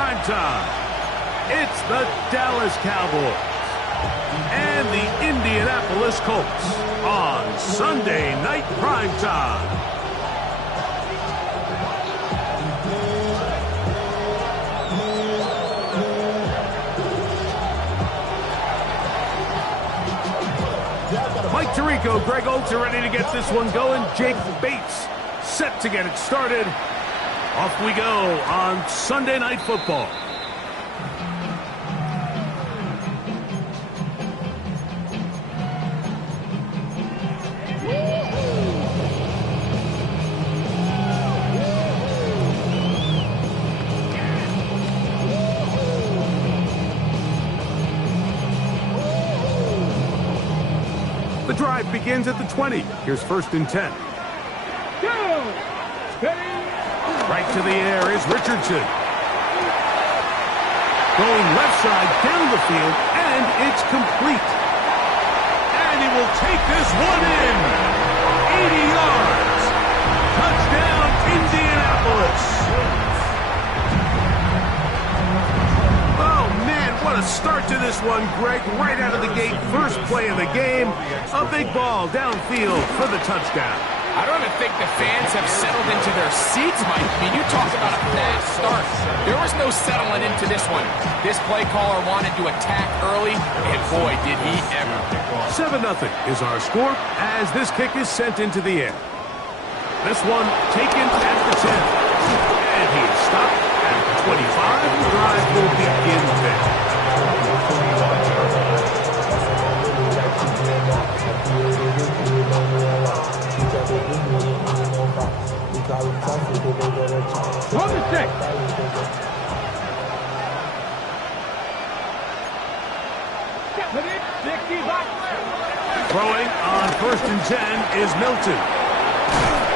primetime. It's the Dallas Cowboys and the Indianapolis Colts on Sunday Night Primetime. Mike Tirico, Greg Olds are ready to get this one going. Jake Bates set to get it started. Off we go on Sunday Night Football. The drive begins at the 20. Here's 1st and 10. Right to the air is Richardson. Going left side down the field, and it's complete. And he will take this one in. 80 yards. Touchdown, Indianapolis. Oh, man, what a start to this one, Greg. Right out of the gate, first play of the game. A big ball downfield for the touchdown. I don't even think the fans have settled into their seats, Mike. I mean, you talk about a fast start. There was no settling into this one. This play caller wanted to attack early, and boy, did he ever. 7-0 is our score as this kick is sent into the air. This one taken at the 10. And he is stopped at the 25. The drive will begin there. Throwing on 1st and 10 is Milton.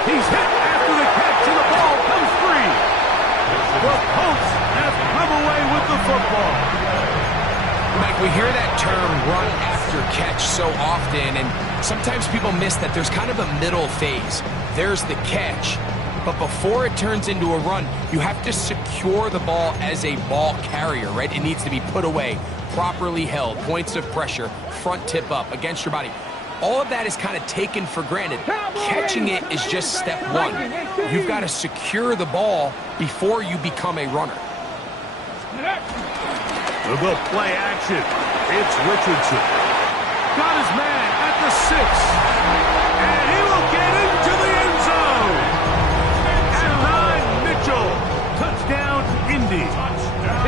He's hit after the catch, and the ball comes free. The Colts have come away with the football. Mike, we hear that term run after catch so often, and sometimes people miss that there's kind of a middle phase. There's the catch, but before it turns into a run, you have to secure the ball as a ball carrier, right? It needs to be put away, properly held, points of pressure, front tip up against your body. All of that is kind of taken for granted. Catching it is just step one. You've got to secure the ball before you become a runner. We'll go play action. It's Richardson. Got his man at the 6. And he will get into the end zone. At 9, Mitchell. Touchdown, Indy.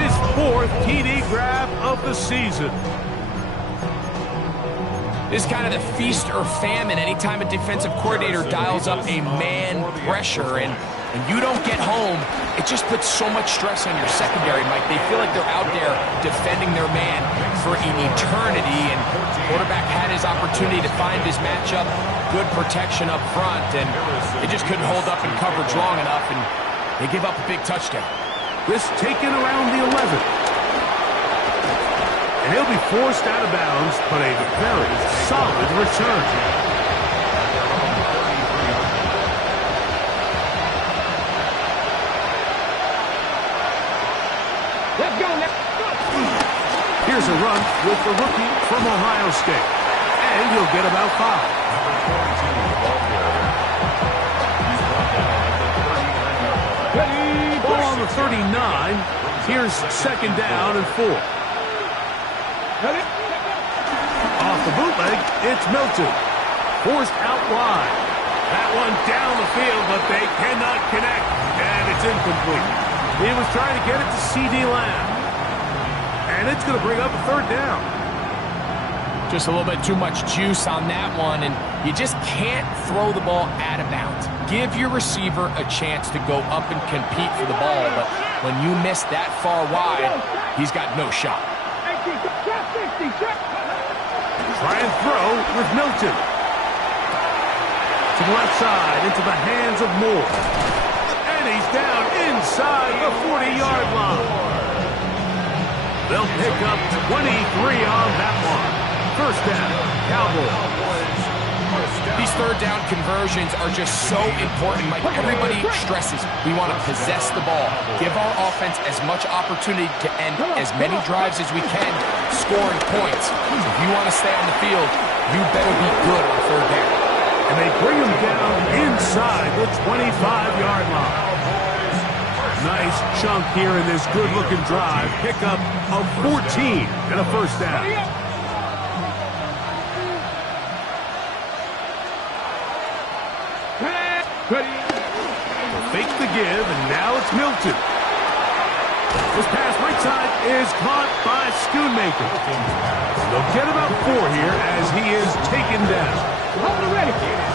His 4th TD grab of the season. This is kind of the feast or famine anytime a defensive coordinator dials up a man pressure, and you don't get home, it just puts so much stress on your secondary, Mike. They feel like they're out there defending their man for an eternity, and the quarterback had his opportunity to find his matchup, good protection up front, and they just couldn't hold up in coverage long enough, and they give up a big touchdown. This taken around the 11. And he'll be forced out of bounds, but a very solid return. Let's go, let's go. Here's a run with the rookie from Ohio State. And he'll get about 5. Ball on the 39. Here's 2nd down and 4. Off the bootleg, it's Milton. Forced out wide. That one down the field, but they cannot connect. And it's incomplete. He was trying to get it to C.D. Lamb. And it's going to bring up a 3rd down. Just a little bit too much juice on that one, and you just can't throw the ball out of bounds. Give your receiver a chance to go up and compete for the ball, but when you miss that far wide, he's got no shot. Try and throw with Milton. To the left side, into the hands of Moore. And he's down inside the 40-yard line. They'll pick up 23 on that one. 1st down, Cowboys. These third down conversions are just so important. Like everybody stresses, we want to possess the ball, give our offense as much opportunity to end as many drives as we can, scoring points. If you want to stay on the field, you better be good on third down. And they bring him down inside the 25-yard line. Nice chunk here in this good-looking drive. Pick up of 14 and a first down. They'll fake the give, and now it's Milton. This pass right side is caught by Schoonmaker. They'll get about 4 here as he is taken down.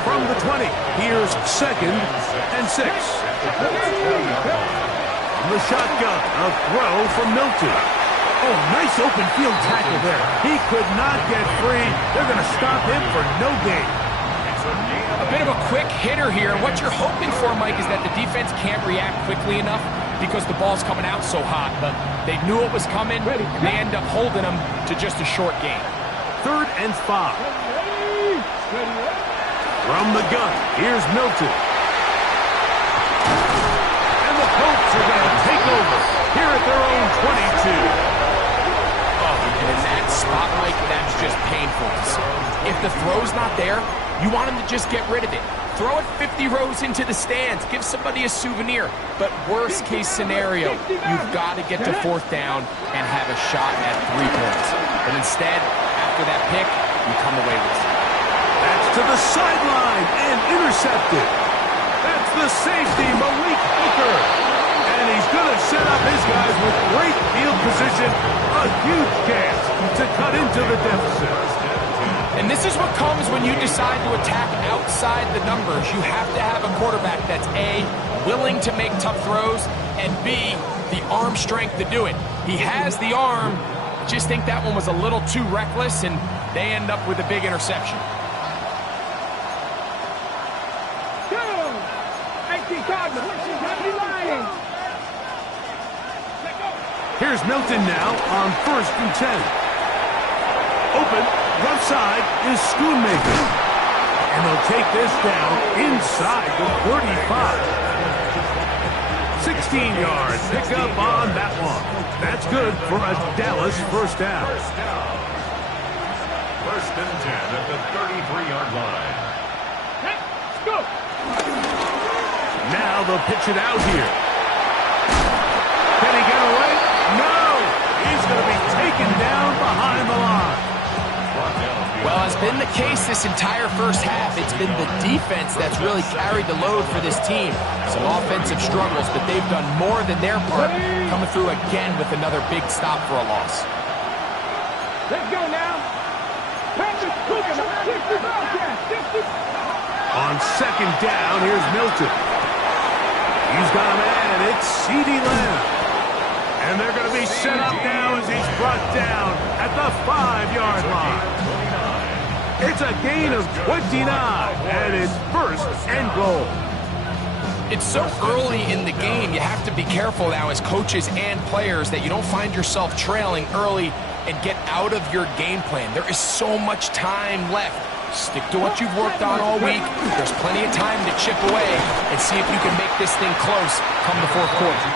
From the 20, here's 2nd and 6. From the shotgun, a throw from Milton. Oh, nice open field tackle there. He could not get free. They're going to stop him for no gain. A bit of a quick hitter here. What you're hoping for, Mike, is that the defense can't react quickly enough because the ball's coming out so hot. But they knew it was coming, and they end up holding them to just a short gain. 3rd and 5. From the gun, here's Milton. And the Colts are going to take over here at their own 22. And in that spot, Mike, that's just painful to see. If the throw's not there, you want him to just get rid of it. Throw it 50 rows into the stands. Give somebody a souvenir. But worst case scenario, you've got to get to 4th down and have a shot at 3 points. But instead, after that pick, you come away with it. That's to the sideline and intercepted. That's the safety, Malik Hooker. And he's going to set up his guys with great field position. A huge chance to cut into the deficit. And this is what comes when you decide to attack outside the numbers. You have to have a quarterback that's A, willing to make tough throws, and B, the arm strength to do it. He has the arm. I just think that one was a little too reckless, and they end up with a big interception. Here's Milton now on 1st and 10. Open, left side is Schoonmaker. And they'll take this down inside the 35. 16 yards, pick up on that one. That's good for a Dallas first down. 1st and 10 at the 33-yard line. Let's go. Now they'll pitch it out here. Can he get away? No! He's going to be taken down behind the line. Well, as been the case this entire first half, it's been the defense that's really carried the load for this team. Some offensive struggles, but they've done more than their part, coming through again with another big stop for a loss. Let's go now. On 2nd down, here's Milton. He's got a man. It's CeeDee Lamb. And they're going to be set up now as he's brought down at the 5-yard line. It's a gain of 29, and it's 1st and goal. It's so early in the game, you have to be careful now as coaches and players that you don't find yourself trailing early and get out of your game plan. There is so much time left. Stick to what you've worked on all week. There's plenty of time to chip away and see if you can make this thing close come the 4th quarter.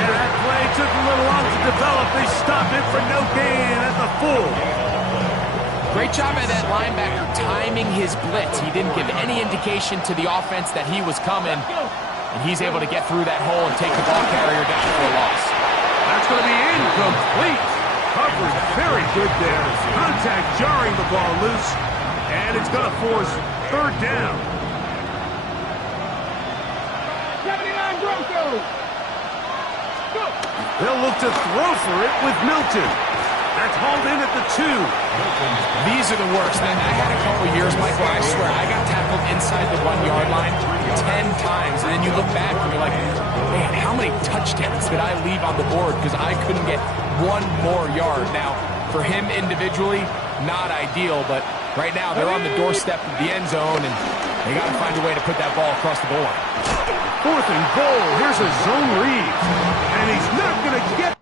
And that play took a little long to develop. They stopped it for no gain at the full. Great job by that linebacker timing his blitz. He didn't give any indication to the offense that he was coming, and he's able to get through that hole and take the ball carrier down for a loss. That's going to be incomplete. Coverage very good there. Contact jarring the ball loose, and it's going to force 3rd down. 79 Broncos. They'll look to throw for it with Milton. That's hauled in at the 2. These are the worst. I had a couple years, Mike, where I swear I got tackled inside the 1-yard line 10 times, and then you look back and you're like, man, how many touchdowns did I leave on the board because I couldn't get one more yard? Now, for him individually, not ideal, but right now they're on the doorstep of the end zone, and they got to find a way to put that ball across the goal line. 4th and goal. Here's a zone read, and he's not going to get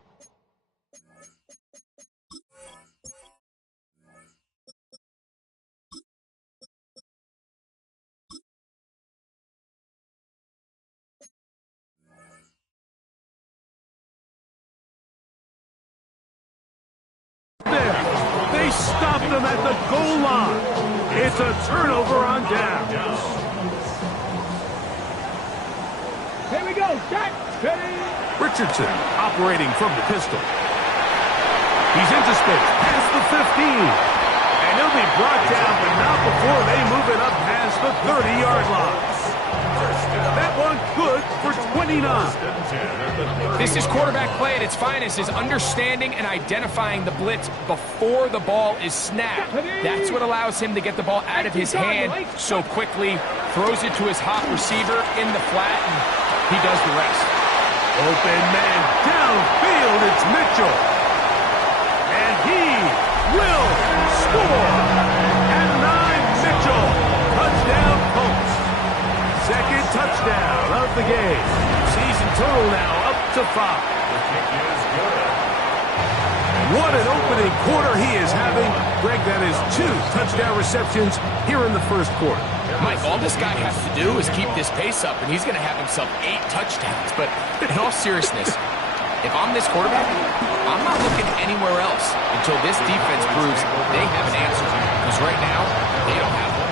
them at the goal line. It's a turnover on down. Here we go. Shot. Ready. Richardson operating from the pistol. He's into space, past the 15. And he'll be brought down, but not before they move it up past the 30-yard line. That one good for 29. This is quarterback play at its finest, is understanding and identifying the blitz before the ball is snapped. That's what allows him to get the ball out of his hand so quickly, throws it to his hot receiver in the flat, and he does the rest. Open man downfield, it's Mitchell. And he will score. And 9, Mitchell. Touchdown, Colts. Second touchdown of the game. Season total now up to 5. The kick is good. What an opening quarter he is having. Greg, that is 2 touchdown receptions here in the first quarter. Mike, all this guy has to do is keep this pace up, and he's going to have himself 8 touchdowns. But in all seriousness, if I'm this quarterback, I'm not looking anywhere else until this defense proves they have an answer. Because right now, they don't have one.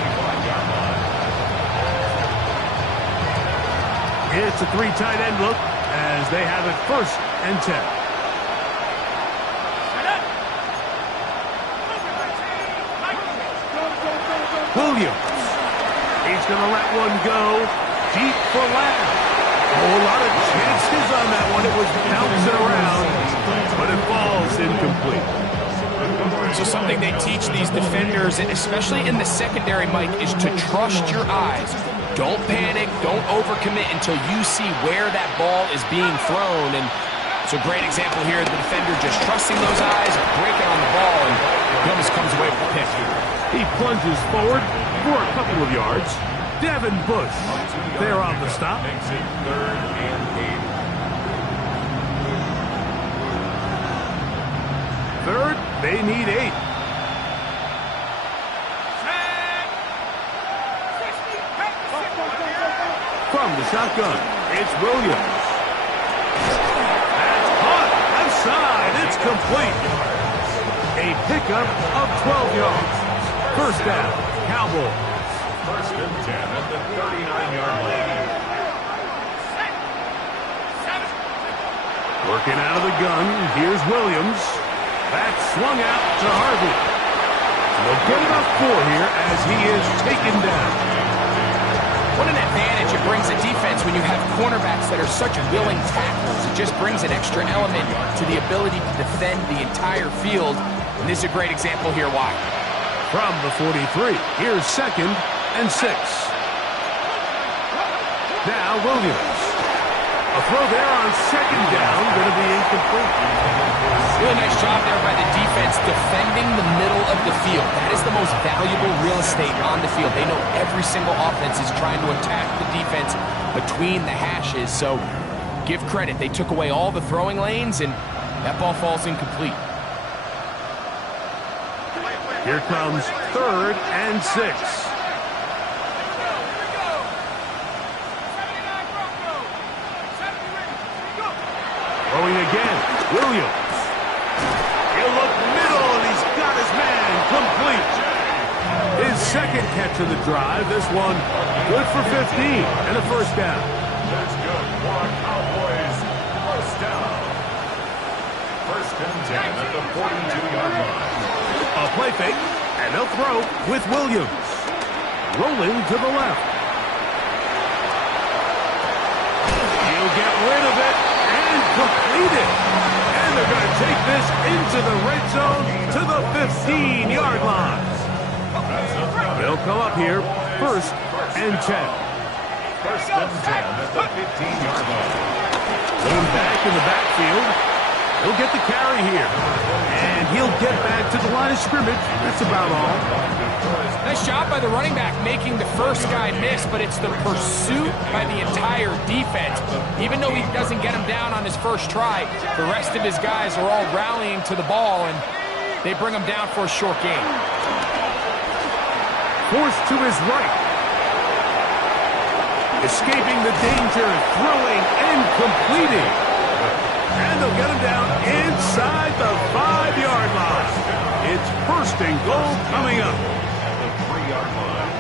It's a 3 tight end look as they have it 1st and 10. Williams. He's going to let one go deep for Lamb. Oh, a lot of chances on that one. It was bouncing around, but it falls incomplete. So something they teach these defenders, and especially in the secondary, Mike, is to trust your eyes. Don't panic. Don't overcommit until you see where that ball is being thrown. And it's a great example here. The defender just trusting those eyes, breaking on the ball, and he almost comes away with the pick. He plunges forward for a couple of yards. Devin Bush there on the stop. Makes it 3rd and 8. Third, they need 8. From the shotgun, it's Williams. That's caught. Left side, it's complete. A pickup of 12 yards. First down, Cowboys. 1st and 10 at the 39-yard line. Working out of the gun, here's Williams. That's swung out to Harvey. They'll get about 4 here as he is taken down. What an advantage it brings a defense when you have cornerbacks that are such willing tacklers. It just brings an extra element to the ability to defend the entire field. And this is a great example here why. From the 43, here's 2nd and 6. Now Williams. A throw there on 2nd down, going to be incomplete. Really nice job there by the defense defending the middle of the field. That is the most valuable real estate on the field. They know every single offense is trying to attack the defense between the hashes. So give credit. They took away all the throwing lanes, and that ball falls incomplete. Here comes 3rd and 6. Throwing again, Williams. He'll look middle, and he's got his man complete. His 2nd catch of the drive. This one good for 15 and a first down. That's good for Cowboys. First down. 1st and 10 at the 42-yard line. A play fake, and they'll throw with Williams. Rolling to the left. He'll get rid of it and complete it. And they're going to take this into the red zone to the 15-yard line. They'll come up here 1st and 10. 1st and 10 at the 15-yard line. Lean back in the backfield. He'll get the carry here. And he'll get back to the line of scrimmage. That's about all. Nice job by the running back making the first guy miss, but it's the pursuit by the entire defense. Even though he doesn't get him down on his first try, the rest of his guys are all rallying to the ball, and they bring him down for a short gain. Forced to his right. Escaping the danger, throwing and completing. And they'll get him down inside the 5-yard line. It's 1st and goal coming up. At the 3-yard line.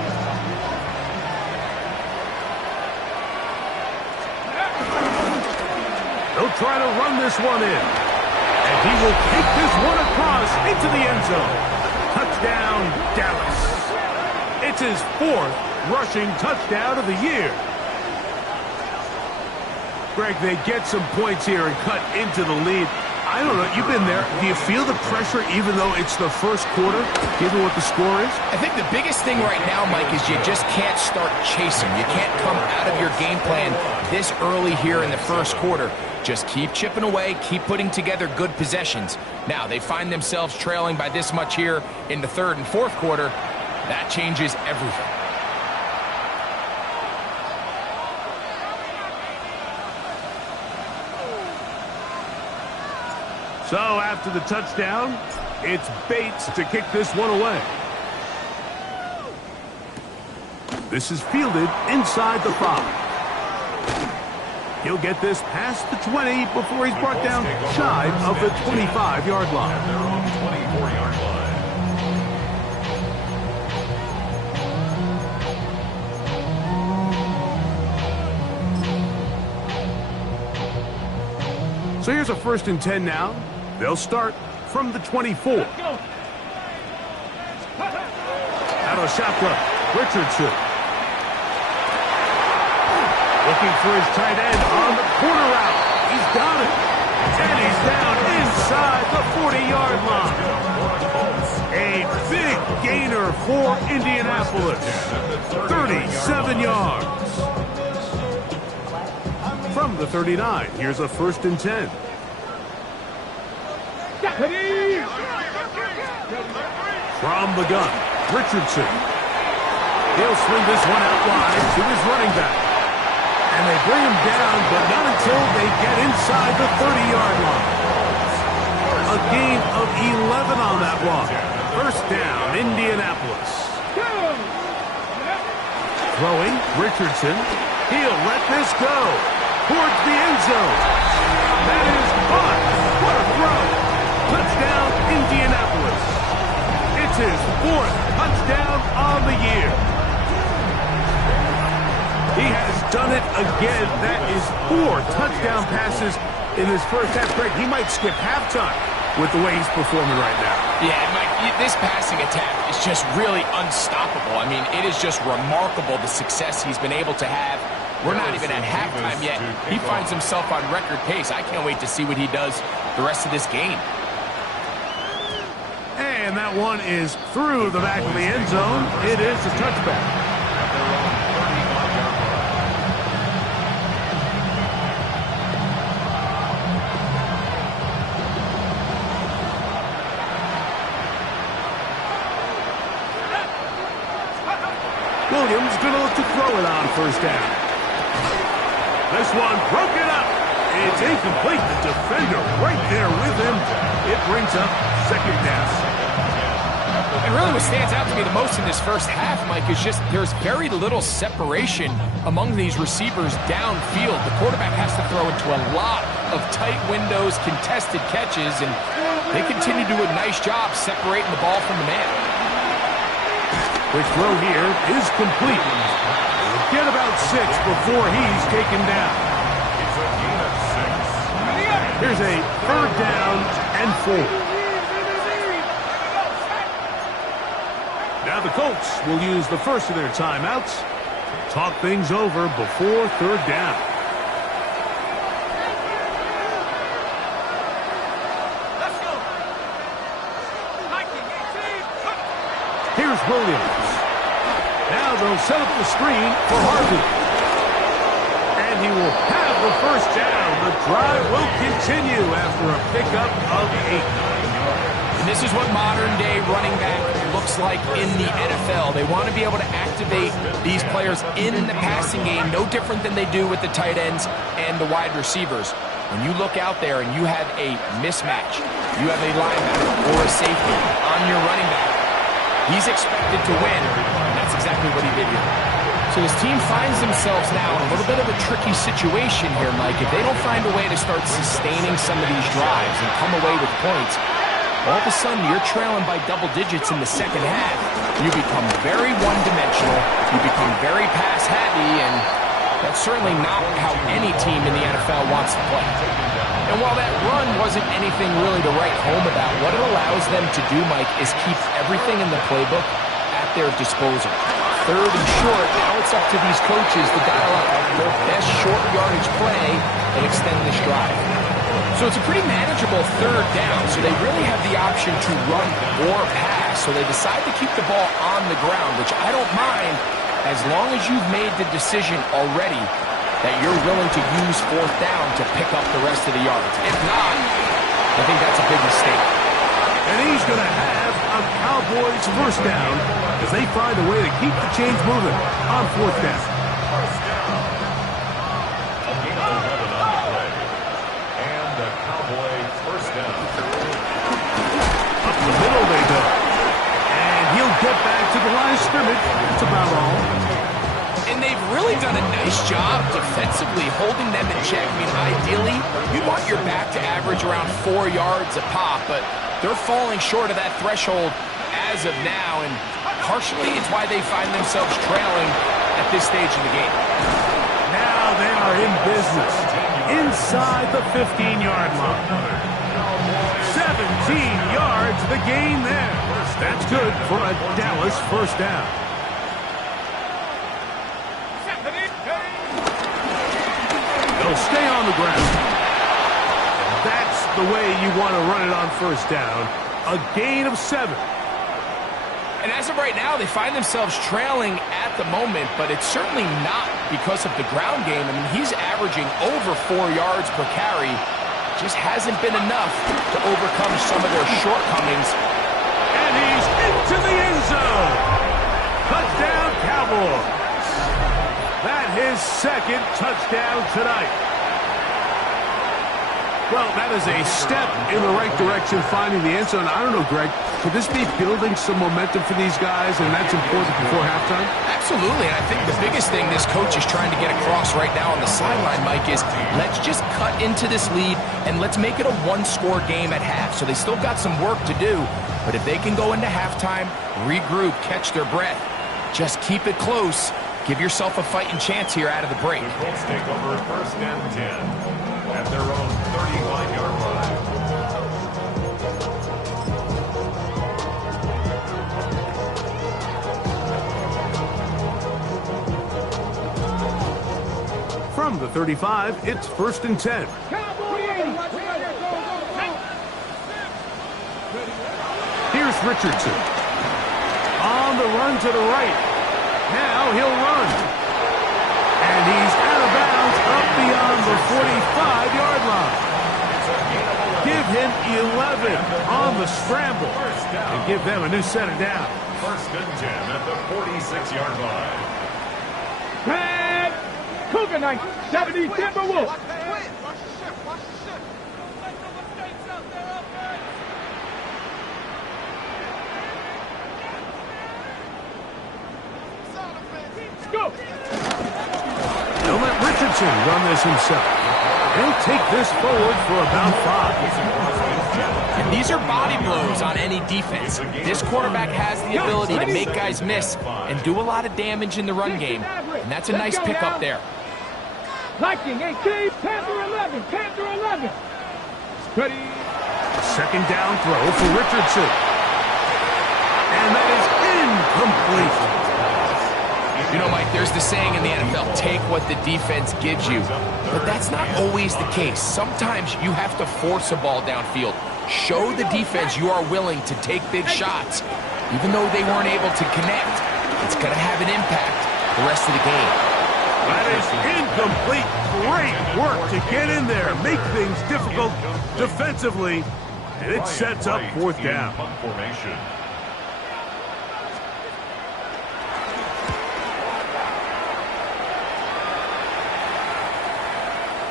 They'll try to run this one in. And he will take this one across into the end zone. Touchdown, Dallas. It's his 4th rushing touchdown of the year. Greg, they get some points here and cut into the lead. I don't know, you've been there. Do you feel the pressure even though it's the first quarter, given what the score is? I think the biggest thing right now, Mike, is you just can't start chasing. You can't come out of your game plan this early here in the first quarter. Just keep chipping away, keep putting together good possessions. Now, they find themselves trailing by this much here in the third and fourth quarter. That changes everything. So after the touchdown, it's Bates to kick this one away. This is fielded inside the 5. He'll get this past the 20 before he's brought down shy of the 25-yard line. At their own 24-yard line. So here's a 1st and 10 now. They'll start from the 24. Out of shotgun, Richardson. Looking for his tight end on the corner route. He's got it. And he's down inside the 40-yard line. A big gainer for Indianapolis. 37 yards. From the 39, here's a 1st and 10. From the gun, Richardson. He'll swing this one out wide to his running back. And they bring him down, but not until they get inside the 30-yard line. A gain of 11 on that one. 1st down, Indianapolis. Throwing, Richardson. He'll let this go towards the end zone. That is caught. What a throw. Touchdown, Indianapolis. It's his 4th touchdown on the year. He has done it again. That is 4 touchdown passes in his first half. Greg, he might skip halftime with the way he's performing right now. Yeah, Mike, this passing attack is just really unstoppable. I mean, it is just remarkable the success he's been able to have. We're not even at halftime yet. He finds himself on record pace. I can't wait to see what he does the rest of this game. And that one is through the back of the end zone. It is a touchback. Williams going to look to throw it on 1st down. This one broken up. It's incomplete. The defender right there with him. It brings up 2nd down. And really what stands out to me the most in this first half, Mike, is just there's very little separation among these receivers downfield. The quarterback has to throw into a lot of tight windows, contested catches, and they continue to do a nice job separating the ball from the man. Quick throw here is complete. He'll get about 6 before he's taken down. It's a gain of 6. Here's a 3rd down and 4. Now the Colts will use the first of their timeouts to talk things over before 3rd down. Here's Williams. Now they'll set up the screen for Harvey. And he will have the 1st down. The drive will continue after a pickup of 8. And this is what modern-day running back looks like in the NFL. They want to be able to activate these players in the passing game, no different than they do with the tight ends and the wide receivers. When you look out there and you have a mismatch, you have a linebacker or a safety on your running back, he's expected to win, and that's exactly what he did here. So his team finds themselves now in a little bit of a tricky situation here, Mike. If they don't find a way to start sustaining some of these drives and come away with points, all of a sudden you're trailing by double digits in the second half. You become very one-dimensional, you become very pass-heavy, and that's certainly not how any team in the NFL wants to play. And while that run wasn't anything really to write home about, what it allows them to do, Mike, is keep everything in the playbook at their disposal. Third and short, now it's up to these coaches to dial up their best short yardage play and extend this drive. So it's a pretty manageable third down, so they really have the option to run or pass, so they decide to keep the ball on the ground, which I don't mind as long as you've made the decision already that you're willing to use fourth down to pick up the rest of the yards. If not, I think that's a big mistake. And he's going to have a Cowboys first down as they find a way to keep the chains moving on fourth down. First down. A gain of 11 on the play. And the Cowboy first down. Up the middle they go. And he'll get back to the line of scrimmage. That's about all. And they've really done a nice job defensively holding them in check. I mean, ideally, you want your back to average around 4 yards a pop, but they're falling short of that threshold as of now, and partially it's why they find themselves trailing at this stage of the game. Now they are in business inside the 15-yard line. 17 yards the gain there. That's good for a Dallas first down. They'll stay on the ground. That's the way you want to run it on first down. A gain of 7. And as of right now, they find themselves trailing at the moment, but it's certainly not because of the ground game. I mean, he's averaging over 4 yards per carry. Just hasn't been enough to overcome some of their shortcomings. And he's into the end zone. Touchdown, Cowboys. That his second touchdown tonight. Well, that is a step in the right direction, finding the end zone. I don't know, Greg, could this be building some momentum for these guys, and that's important before halftime? Absolutely, and I think the biggest thing this coach is trying to get across right now on the sideline, Mike, is let's just cut into this lead, and let's make it a one-score game at half. So they still got some work to do, but if they can go into halftime, regroup, catch their breath, just keep it close, give yourself a fighting chance here out of the break. The Colts take over first and 10 at their own 35-yard line. From the 35, it's first and 10. Here's Richardson. On the run to the right. Now he'll run. And he's out of bounds up beyond the 45-yard line. Give him 11 on the scramble and give them a new set of down. First and 10 at the 46-yard line. Red Cougar 70 Timberwolves. Go. They'll let Richardson run this himself. He'll take this forward for about 5. And these are body blows on any defense. This quarterback has the ability to make guys miss and do a lot of damage in the run game. And that's a nice pickup there. Viking 18, Panther 11, Panther 11. Ready. Second down throw for Richardson. And that is incomplete. You know, Mike, there's the saying in the NFL, take what the defense gives you. But that's not always the case. Sometimes you have to force a ball downfield. Show the defense you are willing to take big shots. Even though they weren't able to connect, it's going to have an impact the rest of the game. That is incomplete. Great work to get in there, make things difficult defensively, and it sets up fourth down. Formation.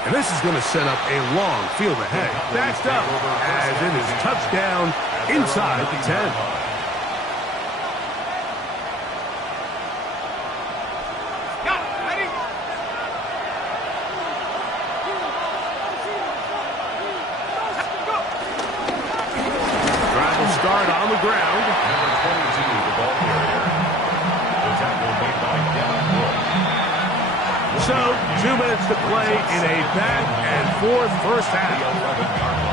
And this is going to set up a long field ahead. Backed up as it is touchdown inside the 10. start on the ground. Number 22, the ball carrier. The tackle made by Devin Wood. So, 2 minutes to play in a back-and-forth first half.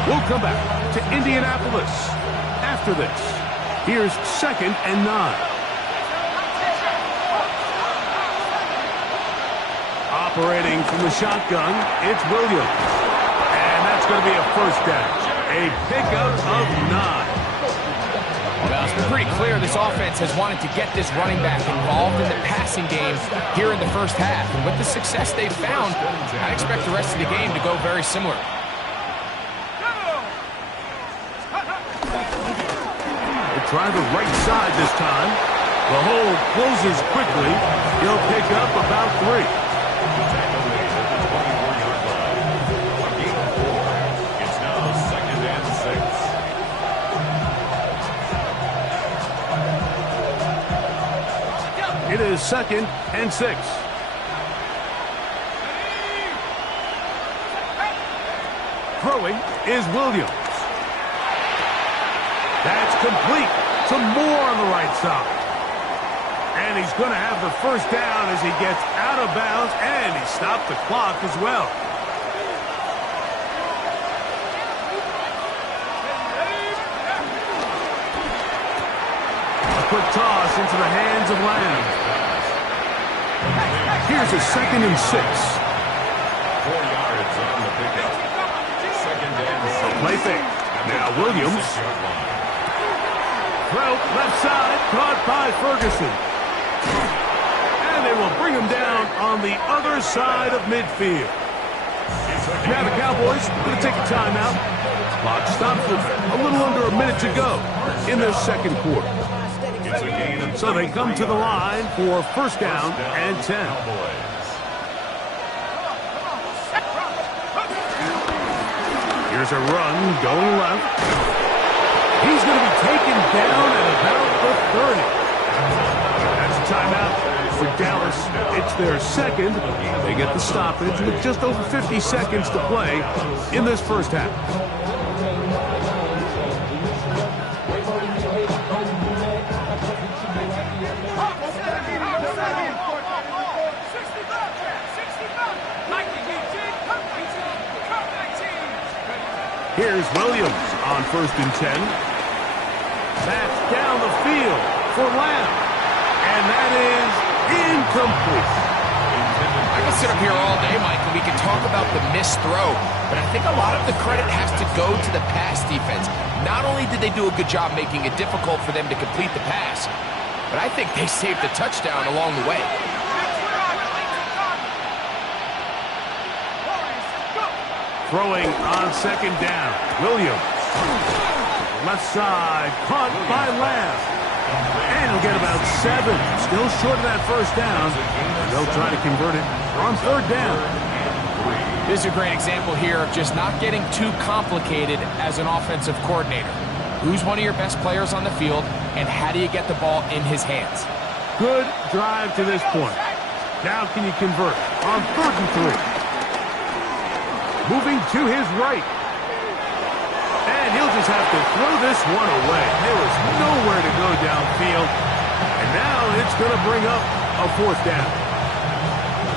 We'll come back to Indianapolis after this. Here's 2nd and 9. Operating from the shotgun, it's Williams. And that's going to be a first down. A pickup of 9. Well, it's been pretty clear this offense has wanted to get this running back involved in the passing game here in the first half. And with the success they've found, I expect the rest of the game to go very similar. They try the right side this time. The hole closes quickly. He'll pick up about 3. The tackle made at the 24-yard line. A gain of 4. It's now 2nd and 6. It is 2nd and 6. Throwing is Williams. That's complete to Moore on the right side. And he's going to have the first down as he gets out of bounds, and he stopped the clock as well. A quick toss into the hands of Lamb. Here's a 2nd and 6. 4 yards on the pickup. 2nd and 6. Play fake. Now Williams. Throw left side, caught by Ferguson. And they will bring him down on the other side of midfield. Now the Cowboys going to take a timeout. Clock stopped with a little under a minute to go in their second quarter. So they come to the line for first down and 10. Here's a run going left. He's going to be taken down at about the 30. That's a timeout for Dallas. It's their second. They get the stoppage with just over 50 seconds to play in this first half. Here's Williams on 1st and 10. That's down the field for Lamb. And that is incomplete. I can sit up here all day, Mike, and we can talk about the missed throw, but I think a lot of the credit has to go to the pass defense. Not only did they do a good job making it difficult for them to complete the pass, but I think they saved the touchdown along the way. Throwing on 2nd down. Williams. Left side. Caught by Lamb. And he'll get about 7. Still short of that first down. They'll try to convert it on 3rd down. This is a great example here of just not getting too complicated as an offensive coordinator. Who's one of your best players on the field, and how do you get the ball in his hands? Good drive to this point. Now can you convert on 3rd and 3? Moving to his right. And he'll just have to throw this one away. There was nowhere to go downfield. And now it's going to bring up a 4th down.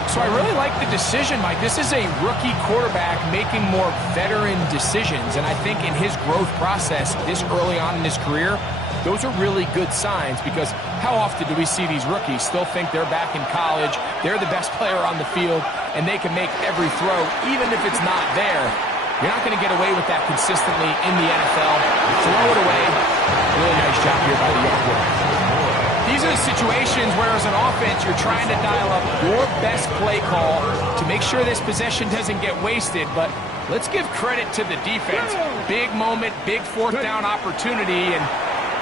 So I really like the decision, Mike. This is a rookie quarterback making more veteran decisions. And I think in his growth process this early on in his career, those are really good signs, because how often do we see these rookies still think they're back in college, they're the best player on the field, and they can make every throw, even if it's not there. You're not going to get away with that consistently in the NFL. Throw it away. Really nice job here by the young quarterback. These are the situations where, as an offense, you're trying to dial up your best play call to make sure this possession doesn't get wasted. But let's give credit to the defense. Big moment, big 4th down opportunity, and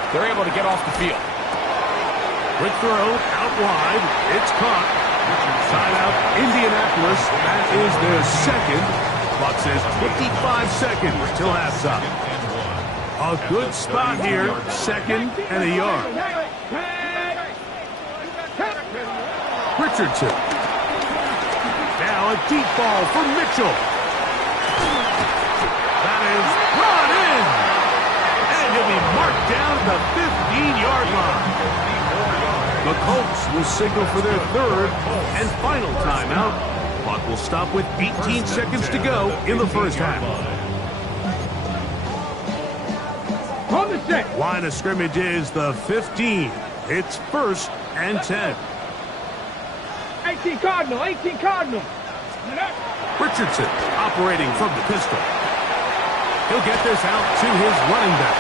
they're able to get off the field. Quick throw out wide. It's caught. Side out Indianapolis. That is their second. Clock says 25 seconds till halftime. A good spot here. 2nd and a yard. Richardson. Now a deep ball for Mitchell. That is brought in. And he'll be marked down the 15-yard line. The Colts will signal for their third and final timeout. Clock will stop with 18 seconds to go in the first half. On the set. Line of scrimmage is the 15. It's 1st and 10. 18 Cardinal, 18 Cardinal. Richardson operating from the pistol. He'll get this out to his running back.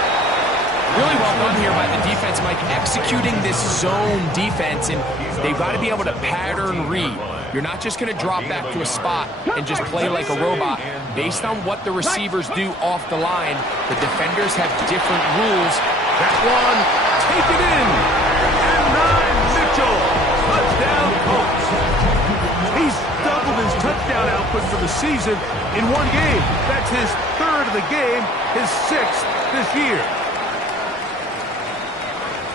Really well done here by the defense, Mike, executing this zone defense, and they've got to be able to pattern read. You're not just going to drop back to a spot and just play like a robot. Based on what the receivers do off the line, the defenders have different rules. That one, take it in. And 9, Mitchell. Touchdown, Colts. He's doubled his touchdown output for the season in one game. That's his 3rd of the game, his 6th this year.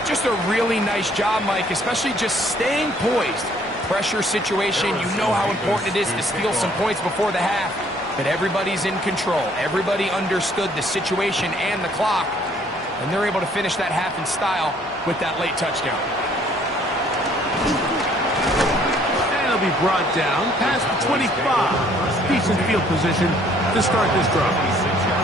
Just a really nice job, Mike, especially just staying poised. Pressure situation, you know how important it is to steal some points before the half, but everybody's in control. Everybody understood the situation and the clock, and they're able to finish that half in style with that late touchdown. And he'll be brought down past the 25. Decent field position to start this drive.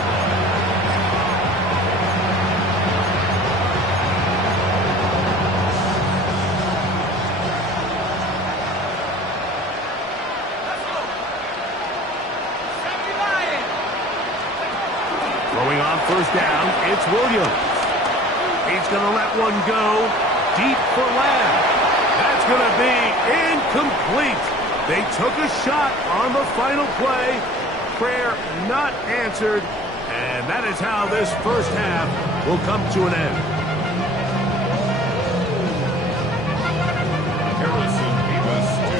Throwing on first down, it's Williams. He's going to let one go deep for Lamb. That's going to be incomplete. They took a shot on the final play. Prayer not answered. And that is how this first half will come to an end.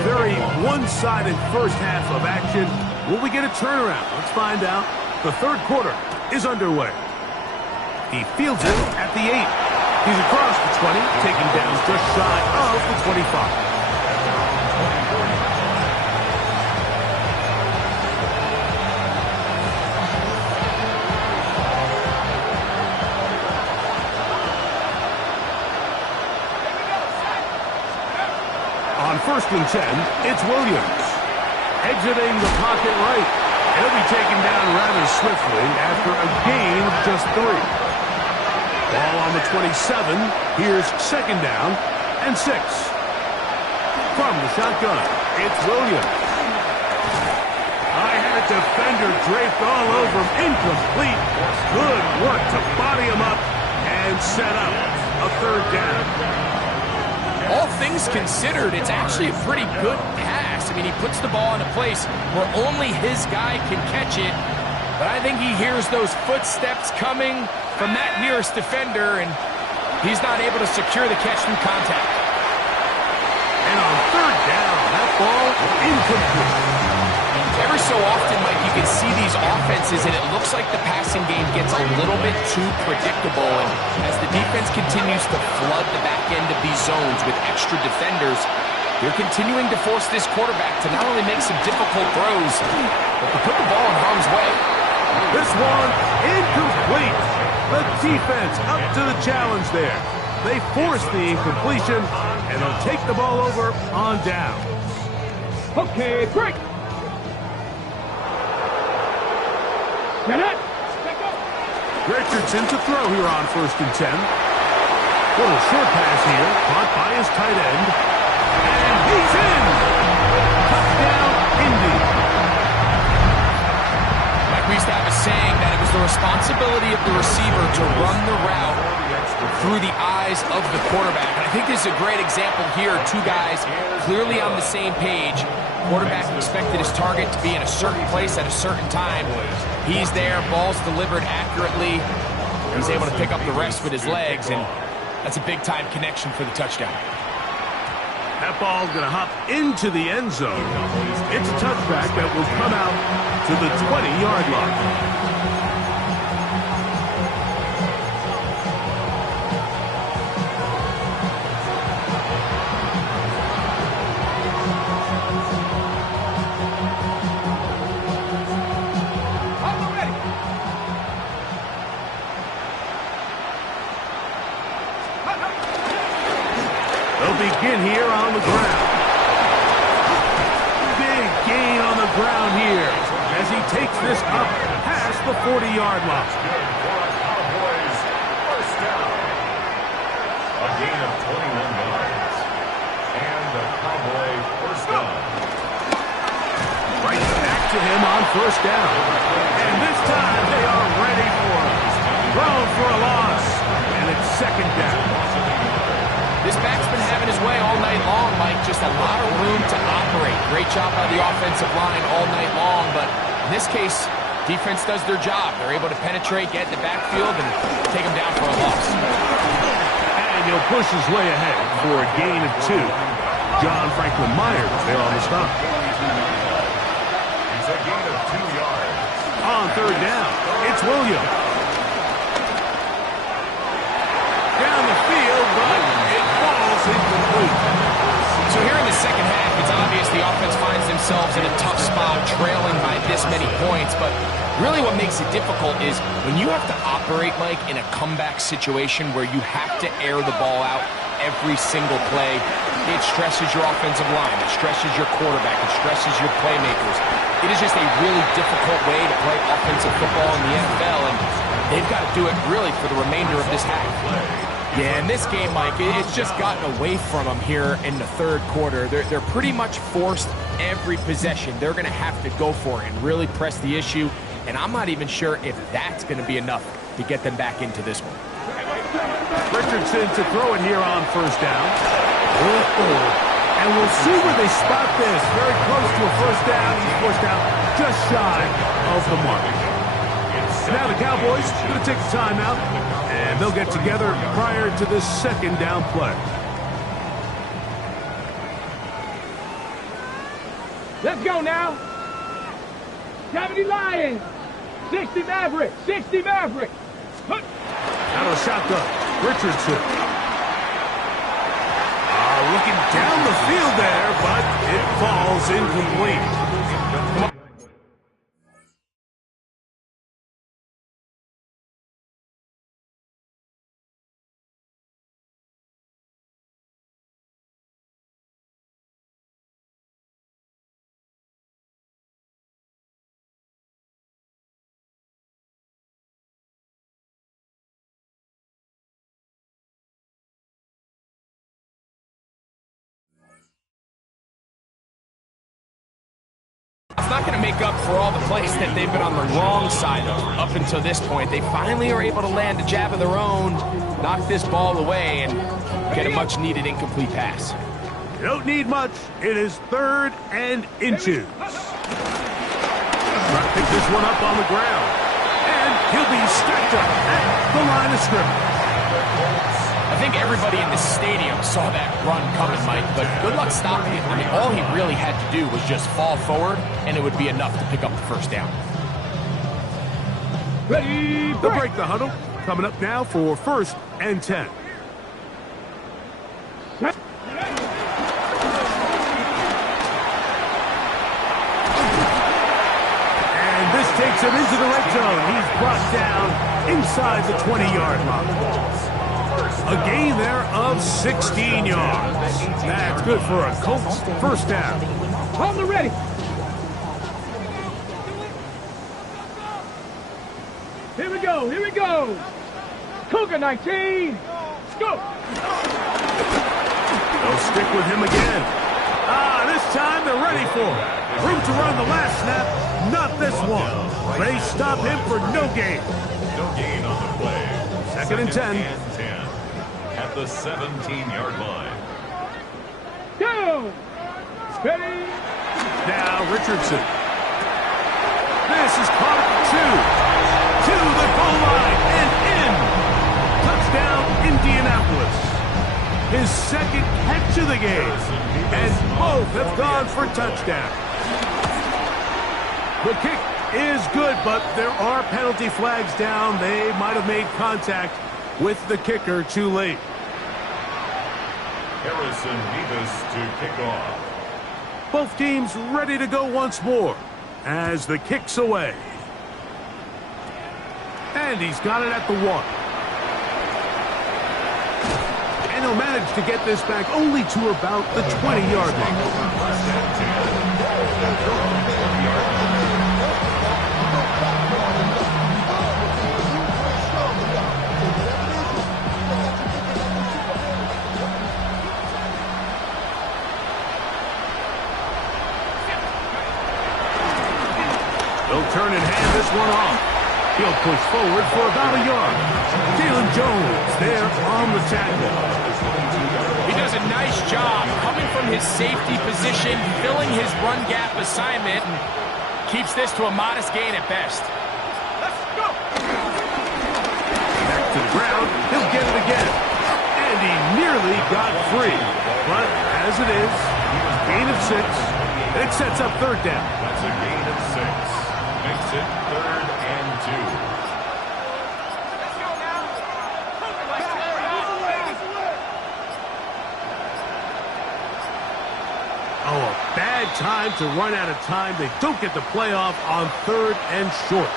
Very one-sided first half of action. Will we get a turnaround? Let's find out. The third quarter is underway. He fields it at the 8. He's across the 20, taking down just shy of the 25. On 1st and 10, it's Williams. Exiting the pocket right. He'll be taken down rather swiftly after a gain of just 3. Ball on the 27. Here's 2nd down and 6. From the shotgun, it's Williams. I had a defender draped all over him. Incomplete. Good work to body him up and set up a 3rd down. All things considered, it's actually a pretty good pass. I mean, he puts the ball in a place where only his guy can catch it. But I think he hears those footsteps coming from that nearest defender, and he's not able to secure the catch through contact. And on 3rd down, that ball incomplete. Every so often, Mike, you can see these offenses, and it looks like the passing game gets a little bit too predictable. And as the defense continues to flood the back end of these zones with extra defenders, they're continuing to force this quarterback to not only make some difficult throws, but to put the ball in harm's way. This one incomplete. The defense up to the challenge there. They force the incompletion, and they'll take the ball over on down. Okay, break. Get it. Richardson to throw here on 1st and 10. Little short pass here, caught by his tight end. And he's in! Touchdown, Indy. Like we used to have a saying that it was the responsibility of the receiver to run the route through the eyes of the quarterback. And I think this is a great example here. 2 guys clearly on the same page. Quarterback expected his target to be in a certain place at a certain time. He's there, ball's delivered accurately. He's able to pick up the rest with his legs, and that's a big-time connection for the touchdown. That ball's going to hop into the end zone. It's a touchback that will come out to the 20-yard line. They'll begin here on the ground. Big gain on the ground here as he takes this up past the 40-yard line. Cowboys first down. A gain of 21 yards. And the Cowboy first down. Right back to him on first down. And this time they are ready for him. Thrown for a loss. And it's second down. This back's been having his way all night long, Mike. Just a lot of room to operate. Great job by the offensive line all night long. But in this case, defense does their job. They're able to penetrate, get in the backfield, and take him down for a loss. And he'll push his way ahead for a gain of 2. John Franklin Myers there on the stop. It's a gain of 2 yards. On third down, it's Williams. Down the field, but it falls incomplete. So here in the second half, it's obvious the offense finds themselves in a tough spot, trailing by this many points. But really what makes it difficult is when you have to operate, Mike, in a comeback situation where you have to air the ball out every single play, it stresses your offensive line, it stresses your quarterback, it stresses your playmakers. It is just a really difficult way to play offensive football in the NFL, and they've got to do it really for the remainder of this half. Yeah, in this game, Mike, it's just gotten away from them here in the third quarter. They're pretty much forced every possession. They're going to have to go for it and really press the issue, and I'm not even sure if that's going to be enough to get them back into this one. Richardson to throw it here on first down. And we'll see where they spot this. Very close to a first down. He's forced out just shy of the mark. Now the Cowboys going to take a timeout, and they'll get together prior to this second down play. Let's go now. 70 Lions. 60 Mavericks. 60 Mavericks. Out of the shotgun, Richardson. Looking down the field there, but it falls incomplete. It's not going to make up for all the plays that they've been on the wrong side of up until this point. They finally are able to land a jab of their own, knock this ball away, and get a much-needed incomplete pass. You don't need much. It is 3rd and inches. Trying to pick this one up on the ground. And he'll be stacked up at the line of scrimmage. I think everybody in the stadium saw that run coming, Mike, but good luck stopping it. I mean, all he really had to do was just fall forward, and it would be enough to pick up the first down. Ready, They'll break the huddle. Coming up now for 1st and 10. And this takes him into the red zone. He's brought down inside the 20-yard line. A gain there of 16 yards. That's good for a Colts first down. On the ready. Here we go. Here we go. Cougar 19. Let's go. They'll stick with him again. This time they're ready for it. Room to run the last snap. Not this one. They stop him for no gain. No gain on the play. 2nd and 10. At the 17-yard line. Go. Ready. Now Richardson. This is caught at the 2. To the goal line and in. Touchdown, Indianapolis. His 2nd catch of the game. And both have gone for touchdown. The kick is good, but there are penalty flags down. They might have made contact with the kicker too late. Harrison Davis to kick off. Both teams ready to go once more as the kick's away. And he's got it at the 1. And And he'll manage to get this back only to about the 20-yard line. He'll turn and hand this one off. He'll push forward for about a yard. Jalen Jones there on the tackle. He does a nice job coming from his safety position, filling his run gap assignment, and keeps this to a modest gain at best. Let's go. Back to the ground. He'll get it again. And he nearly got free. But as it is, gain of 6. It sets up third down. That's a gain of 6. Makes it 3rd and 2. Let's go now. Oh, a bad time to run out of time. They don't get the playoff on 3rd and short.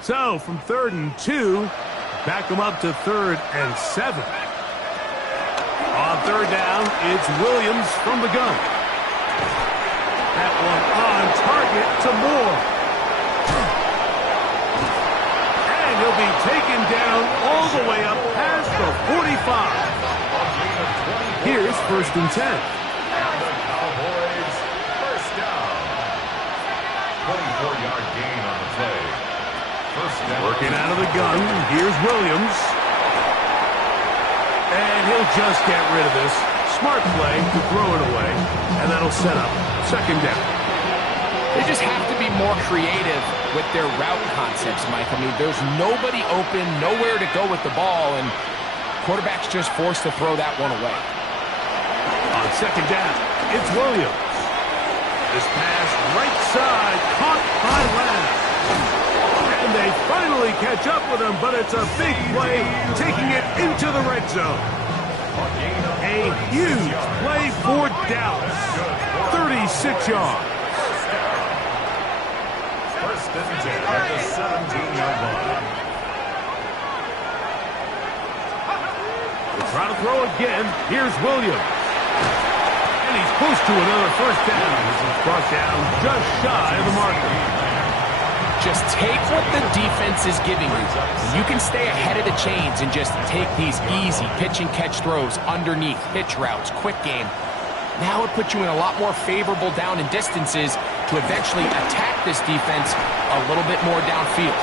So, from 3rd and 2, back them up to 3rd and 7. On 3rd down, it's Williams from the gun. That one on target to Moore. And he'll be taken down all the way up past the 45. Here's 1st and 10. And the Cowboys, first down. 24-yard gain on the play. First down. Working out of the gun, here's Williams. And he'll just get rid of this. Smart play to throw it away. And that'll set up 2nd down. They just have to be more creative with their route concepts, Mike. I mean, there's nobody open, nowhere to go with the ball, and quarterback's just forced to throw that one away. On 2nd down, it's Williams. This pass right side, caught by Lamb. And they finally catch up with him, but it's a big play, taking it into the red zone. A huge play for Dallas. 36 yards. First and 10 at the 17-yard line. They'll try to throw again. Here's Williams. And he's pushed to another 1st down. This is brought down just shy of the marker. Just take what the defense is giving you. You can stay ahead of the chains and just take these easy pitch and catch throws underneath, pitch routes, quick game. Now it puts you in a lot more favorable down and distances to eventually attack this defense a little bit more downfield.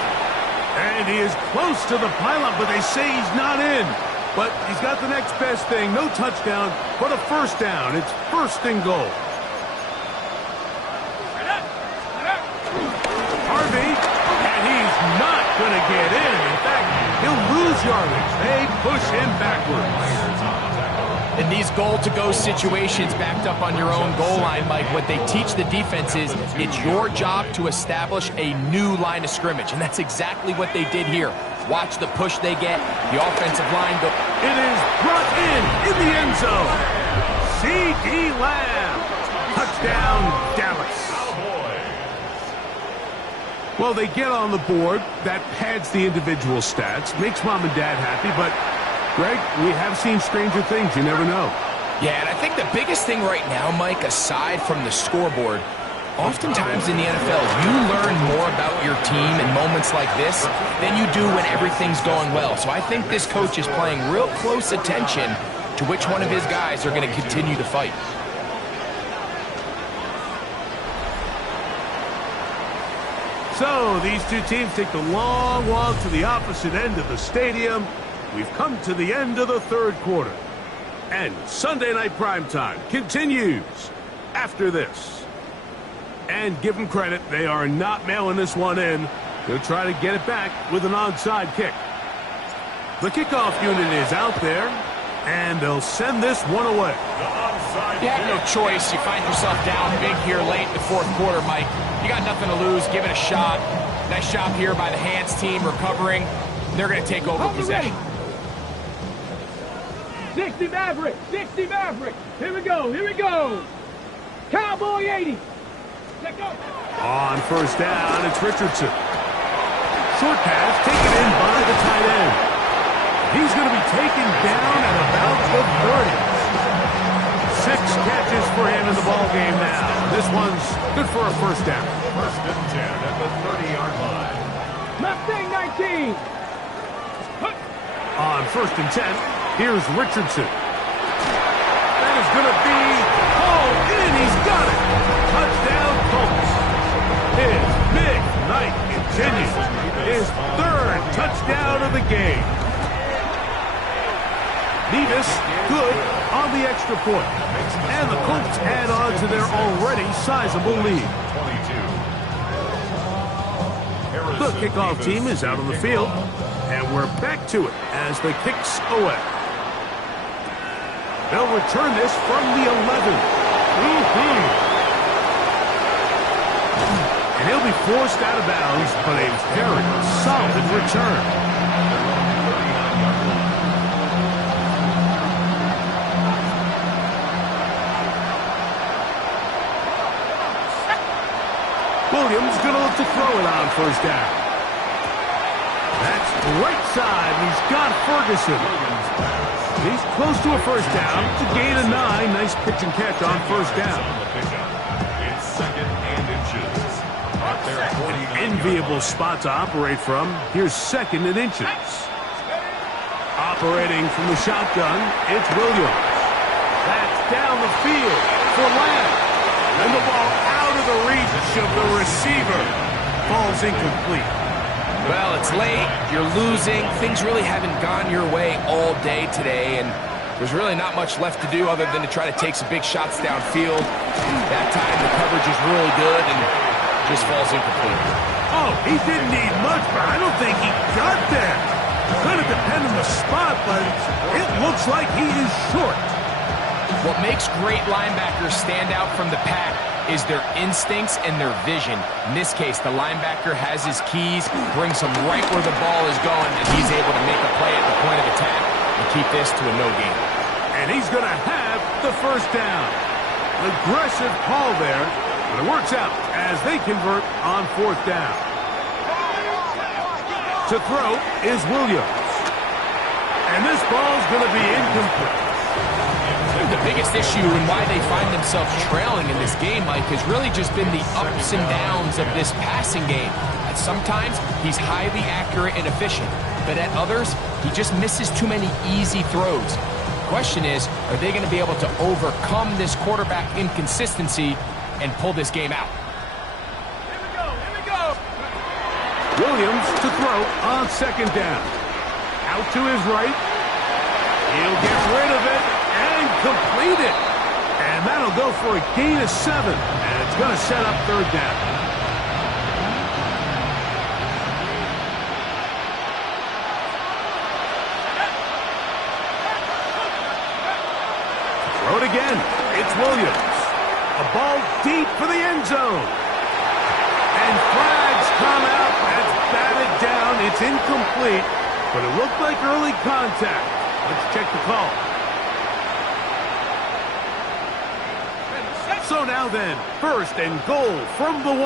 And he is close to the pylon, but they say he's not in. But he's got the next best thing. No touchdown, but a 1st down. It's 1st and goal. Harvey, and he's not going to get in. In fact, he'll lose yardage. They push him backwards. In these goal-to-go situations backed up on your own goal line, Mike, what they teach the defense is it's your job to establish a new line of scrimmage, and that's exactly what they did here. Watch the push they get, the offensive line go. It is brought in the end zone. C.D. Lamb. Touchdown, Dallas. Well, they get on the board. That pads the individual stats, makes mom and dad happy, but Greg, we have seen stranger things. You never know. Yeah, and I think the biggest thing right now, Mike, aside from the scoreboard, oftentimes in the NFL, you learn more about your team in moments like this than you do when everything's going well. So I think this coach is paying real close attention to which one of his guys are going to continue to fight. So these two teams take the long walk to the opposite end of the stadium. We've come to the end of the 3rd quarter. And Sunday Night Primetime continues after this. And give them credit, they are not mailing this one in. They'll try to get it back with an onside kick. The kickoff unit is out there, and they'll send this one away. You have no choice. You find yourself down big here late in the 4th quarter, Mike. You got nothing to lose. Give it a shot. Nice job here by the hands team recovering. They're going to take over possession. 60 Maverick, 60 Maverick. Here we go, here we go. Cowboy 80. Let go. On 1st down, it's Richardson. Short pass taken in by the tight end. He's going to be taken down at about the 30. 6 catches for him in the ball game now. This one's good for a first down. First and 10 at the 30-yard line. Mustang 19. On first and 10, here's Richardson. That is going to be hauled in. He's got it. Touchdown, Colts. His big night continues. His 3rd touchdown of the game. Nevis good on the extra point. And the Colts add on to their already sizable lead. The kickoff team is out on the field, and we're back to it as the kicks away. They'll return this from the 11. And he'll be forced out of bounds, but a very solid return. Williams going to look to throw it on first down. That's right side. He's got Ferguson. He's close to a first down. To gain a 9. Nice pitch and catch on first down. It's 2nd and inches. An enviable spot to operate from. Here's 2nd and inches. Operating from the shotgun, it's Williams. That's down the field for Lamb. And the ball out of the reach of the receiver. Ball's incomplete. Well, it's late. You're losing. Things really haven't gone your way all day today, and there's really not much left to do other than to try to take some big shots downfield. That time, the coverage is really good and just falls incomplete. Oh, he didn't need much, but I don't think he got there. Going to depend on the spot, but it looks like he is short. What makes great linebackers stand out from the pack is their instincts and their vision. In this case, the linebacker has his keys, brings him right where the ball is going, and he's able to make a play at the point of attack and keep this to a no gain. And he's going to have the first down. Aggressive call there, but it works out as they convert on 4th down. To throw is Williams. And this ball's going to be incomplete. The biggest issue and why they find themselves trailing in this game, Mike, has really just been the ups and downs of this passing game. At sometimes, he's highly accurate and efficient, but at others, he just misses too many easy throws. The question is, are they going to be able to overcome this quarterback inconsistency and pull this game out? Here we go. Williams to throw on 2nd down. Out to his right. He'll get rid of it and complete it. And that'll go for a gain of 7. And it's going to set up 3rd down. Throw it again. It's Williams. A ball deep for the end zone. And flags come out. That's batted down. It's incomplete. But it looked like early contact. Let's check the call. So now then, 1st and goal from the 1.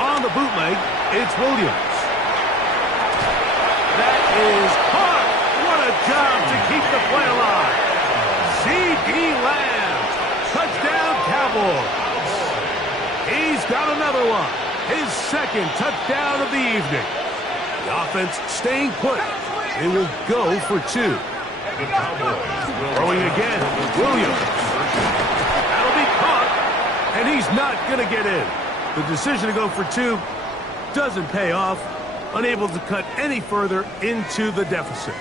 On the bootleg, it's Williams. That is caught. What a job to keep the play alive. C.D. Lamb. Touchdown, Cowboys. He's got another one. His 2nd touchdown of the evening. The offense staying put. They will go for 2. The Cowboys will Throwing again, Williams. That'll be caught, and he's not going to get in. The decision to go for 2 doesn't pay off. Unable to cut any further into the deficit.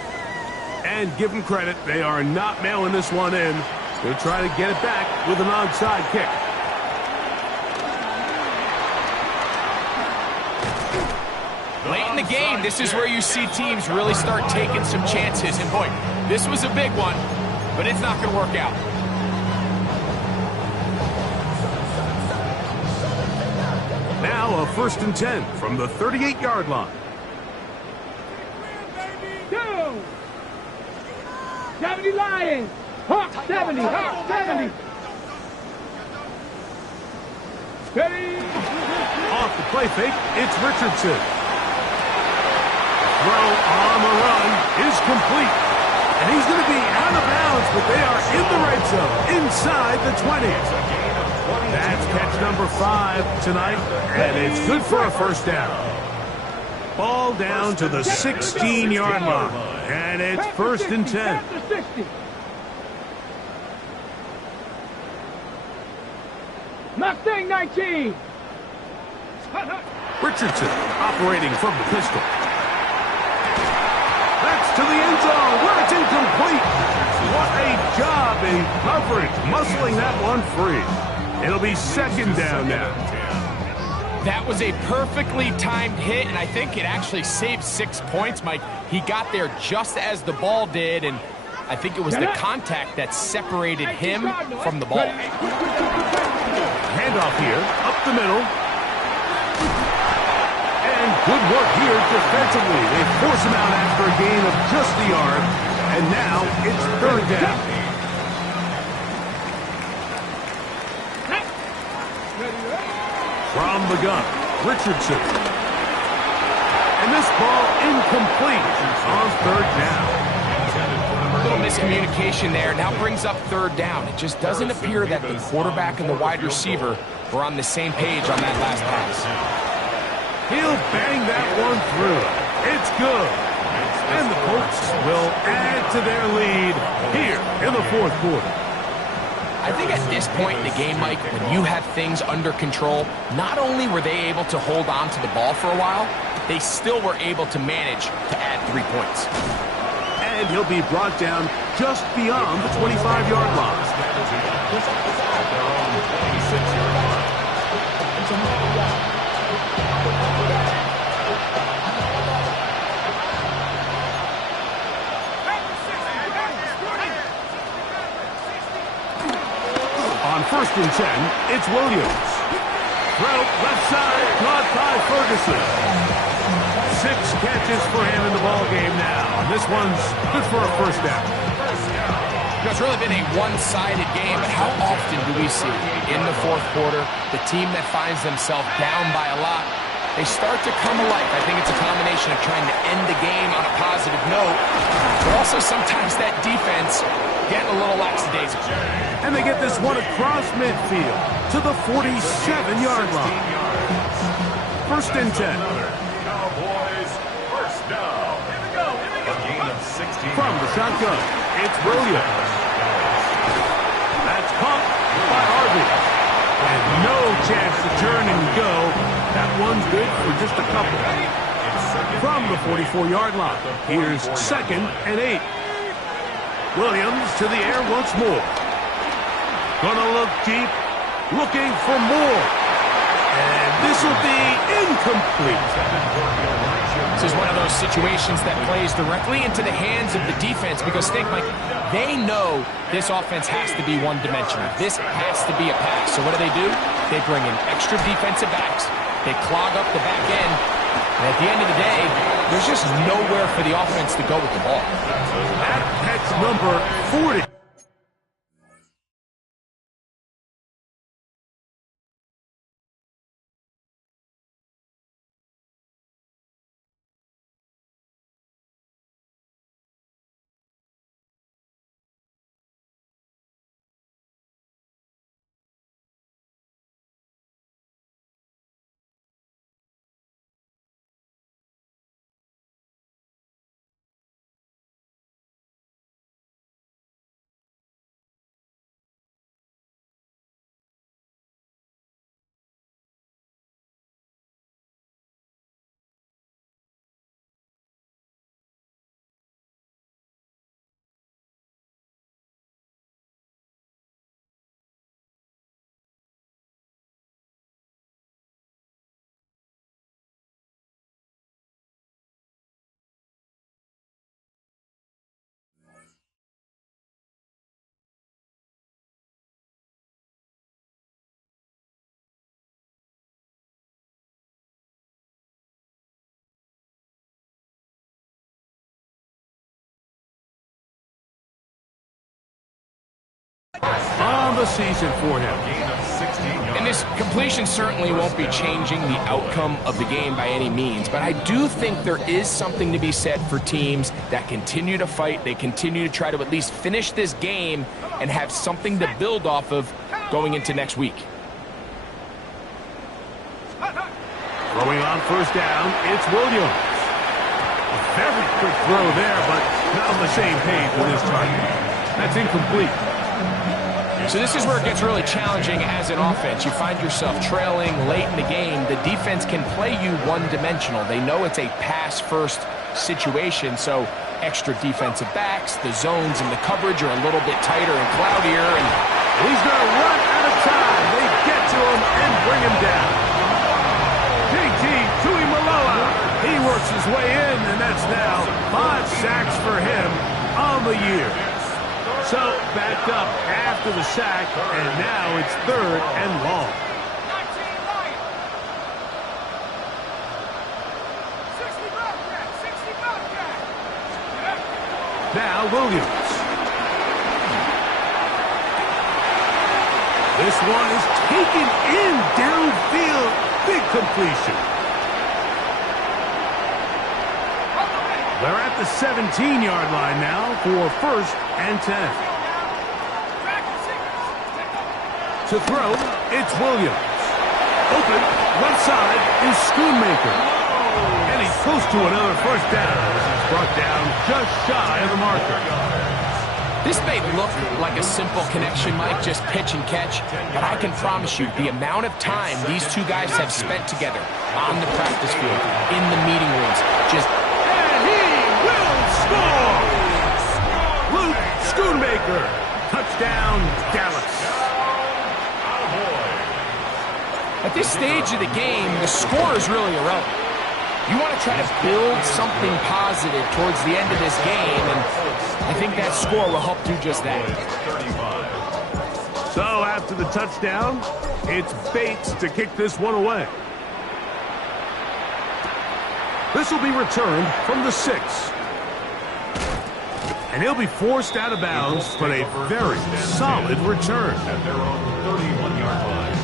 And give them credit, they are not mailing this one in. They'll try to get it back with an onside kick. Late in the game, this is where you see teams really start taking some chances. And boy, this was a big one, but it's not going to work out. Now a 1st and 10 from the 38-yard line. 70 Lions. Hawk 70. Hawk 70. Ready. off the play fake. It's Richardson. Throw on the run is complete. And he's going to be out of bounds, but they are in the red zone, inside the 20. That's catch number 5 tonight, and it's good for a first down. Ball down to the 16-yard line, and it's first and 10. Mustang 19. Richardson operating from the pistol. That's to the end zone where it's incomplete. What a job in coverage, muscling that one free. It'll be second down now. That was a perfectly timed hit, and I think it actually saved 6 points, Mike. He got there just as the ball did, and I think it was the contact that separated him from the ball. Handoff here, up the middle. And good work here defensively. They force him out after a gain of just a yard, and now it's third down. From the gun, Richardson. And this ball incomplete on third down. A little miscommunication there. Now brings up third down. It just doesn't appear that the quarterback and the wide receiver were on the same page on that last pass. He'll bang that one through. It's good. And the Colts will add to their lead here in the fourth quarter. I think at this point in the game, Mike, when you have things under control, not only were they able to hold on to the ball for a while, they still were able to manage to add 3 points. And he'll be brought down just beyond the 25-yard line. On first and 10, it's Williams. Throw left side, caught by Ferguson. 6 catches for him in the ball game now. This one's good for a first down. It's really been a one-sided game, but how often do we see in the fourth quarter the team that finds themselves down by a lot, they start to come alive? I think it's a combination of trying to end the game on a positive note, but also sometimes that defense getting a little lackadaisical. And they get this one across midfield to the 47-yard line. First and 10. Cowboys, first down. A gain of 16. From the shotgun, it's Williams. That's caught by Harvey. And no chance to turn and go. That one's good for just a couple. From the 44-yard line, here's second and 8. Williams to the air once more. Gonna look deep, looking for more. And this will be incomplete. This is one of those situations that plays directly into the hands of the defense because, think, Mike, they know this offense has to be one-dimensional. This has to be a pass. So what do? They bring in extra defensive backs. They clog up the back end. And at the end of the day, there's just nowhere for the offense to go with the ball. That's number 40. on the season for him. Gain of 16 yards. And this completion certainly won't be changing the outcome of the game by any means, but I do think there is something to be said for teams that continue to fight. They continue to try to at least finish this game and have something to build off of going into next week. Throwing on first down, it's Williams. A very quick throw there, but not on the same page with his target. That's incomplete. So this is where it gets really challenging as an offense. You find yourself trailing late in the game. The defense can play you one-dimensional. They know it's a pass-first situation, so extra defensive backs, the zones and the coverage are a little bit tighter and cloudier. And he's going to run out of time. They get to him and bring him down. JT Tuimoloau. He works his way in, and that's now 5 sacks for him on the year. So, backed up after the sack, and now it's 3rd and long. Now Williams. This one is taken in downfield. Big completion. They're at the 17-yard line now for 1st and 10. To throw, it's Williams. Open, left side is Schoonmaker. And he's close to another first down as he's brought down just shy of the marker. this may look like a simple connection, Mike, just pitch and catch, but I can promise you the amount of time these two guys have spent together on the practice field, in the meeting rooms, just... And he will score! Luke Schoonmaker, touchdown, Dallas. At this stage of the game, the score is really irrelevant. You want to try to build something positive towards the end of this game, and I think that score will help do just that. So after the touchdown, it's Bates to kick this one away. This will be returned from the 6. And he'll be forced out of bounds, but a very solid return. At their own 31-yard line.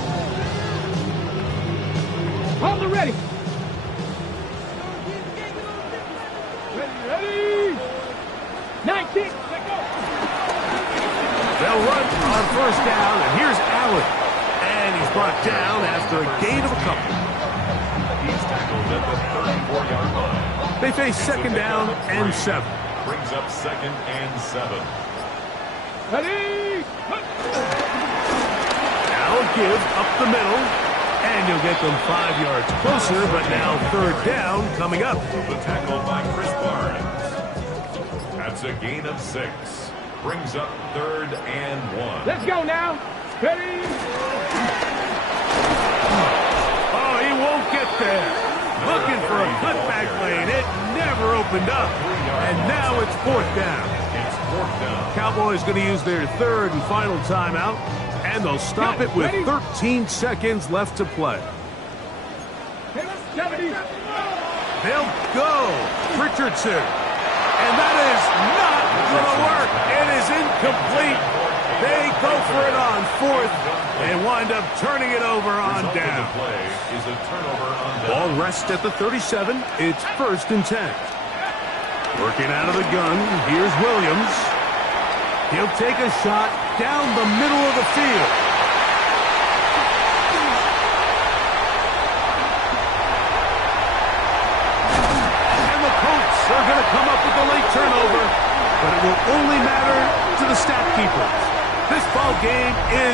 Hold it ready. Ready. 19. Let go. They'll run on first down, and here's Allen. And he's brought down after a gain of a couple. He's tackled at the 34-yard line. They face second down and 7. Brings up 2nd and 7. Ready. Now a give up the middle. And you'll get them 5 yards closer, but now third down coming up. The tackle by Chris Barnes. That's a gain of 6. Brings up 3rd and 1. Let's go now. Ready. Oh, he won't get there. Looking for a cutback lane. It never opened up. And now it's 4th down. It's 4th down. Cowboys going to use their 3rd and final timeout. And they'll stop it with 13 seconds left to play. 70. They'll go. Richardson. And that is not going to work. It is incomplete. They go for it on 4th and wind up turning it over on down. The play is a turnover on down. Ball rests at the 37. It's 1st and 10. Working out of the gun. Here's Williams. He'll take a shot down the middle of the field. And the Colts are going to come up with the late turnover, but it will only matter to the stat keepers. This ball game is